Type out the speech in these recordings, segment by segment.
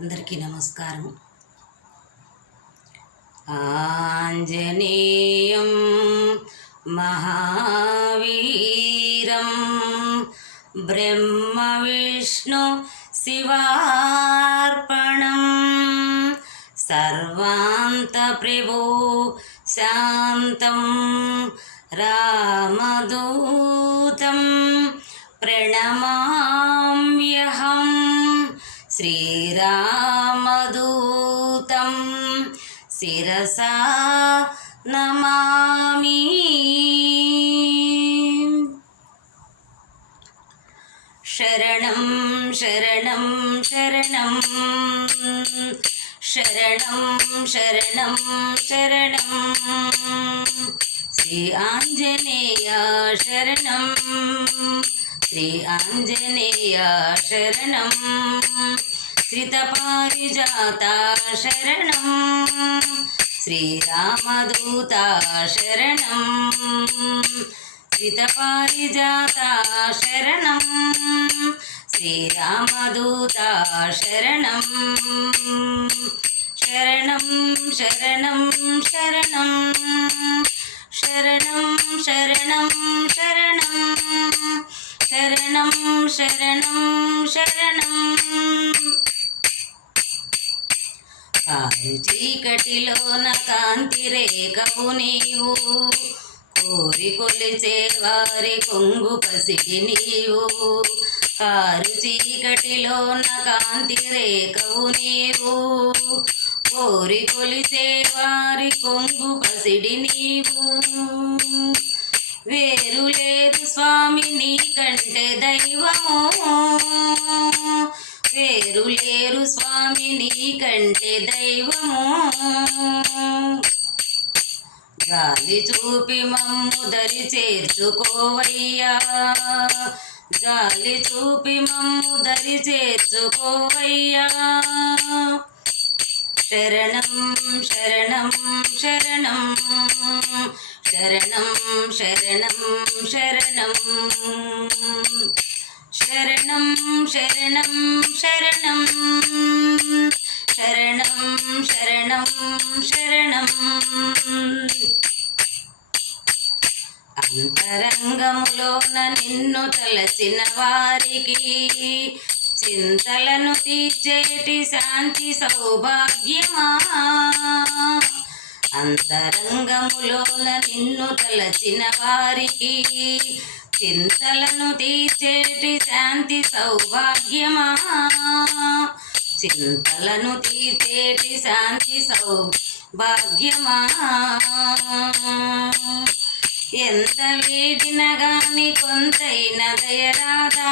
అందరికీ నమస్కారం. ఆంజనేయం మహావీరం బ్రహ్మ విష్ణు శివార్పణం సర్వాంత ప్రభు శాంతం రామదూతం ప్రణమామ్యహం శ్రీరామదూతం శిరసా నమామి. శరణం శరణం శరణం శరణం శరణం శరణం శ్రీ ఆంజనేయ శరణం శ్రీ ఆంజనేయ శరణం శ్రితపారిజాత శరణం శ్రీరామదూత శరణం శ్రితపారిజాత శరణం శ్రీరామదూత శరణం శరణం శరణం శరణం శరణం శరణం శరణం శరణం శరణం శరణం కారు చీకటిలోన కాంతి రేఖవు నీవు కోరి కొలిచే వారి కొంగు పసిడి నీవు కారు చీకటిలోన కాంతి రేఖవు నీవు కోరి కొలిచే వారి కొంగు పసిడి నీవు వేరు లేదు స్వామి నీకంటే దైవము వేరు లేరు స్వామి నీకంటే దైవము గాలి చూపి మమ్ము దరి చేర్చుకోవయ్యా గాలి చూపి మమ్ము దరి చేర్చుకోవయ్యా శరణం శరణం శరణం శరణం శరణం శరణం శరణం శరణం శరణం శరణం శరణం శరణం అంతరంగములోన నిన్ను తలచిన వారికి చింతలను తీర్చేటి శాంతి సౌభాగ్యమా అంతరంగములోన నిన్ను తలచిన వారికి చింతలను తీర్చేటి శాంతి సౌభాగ్యమా చింతలను తీర్చేటి శాంతి సౌభాగ్యమా ఎంత వేడిన గాని కొంతైన దయరాదా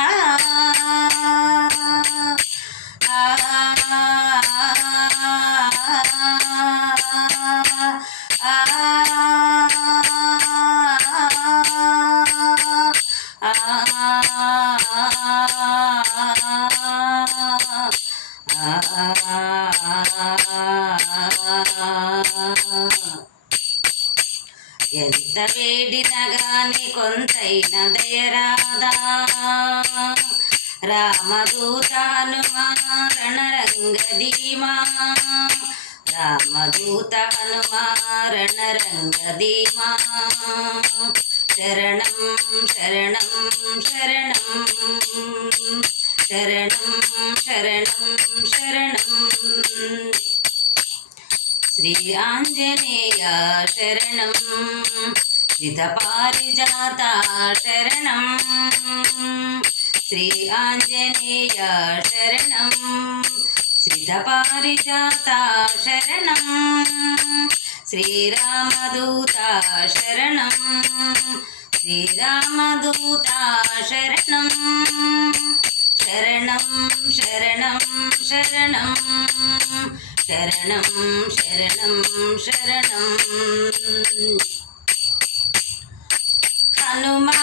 ఎంత వేడిన గాని కొంతైన దయరాదా రామదూతాను రణరంగధీమా రామదూత హనుమారణరంగధీమా శరణం శరణం శరణం శరణం శరణం శరణం శ్రీ ఆంజనేయ శరణం శ్రితపారిజాత శరణం శ్రీ ఆంజనేయ శరణం శ్రితపారిజాత శరణం శ్రీరామదూత శరణం శ్రీరామదూత శరణం శరణం శరణం శరణం శరణం శరణం శరణం హనుమా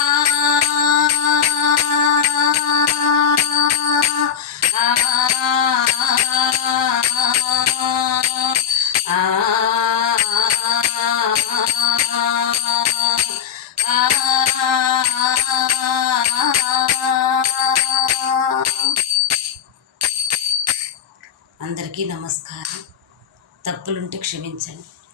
అందరికీ నమస్కారం. తప్పులుంటే క్షమించండి.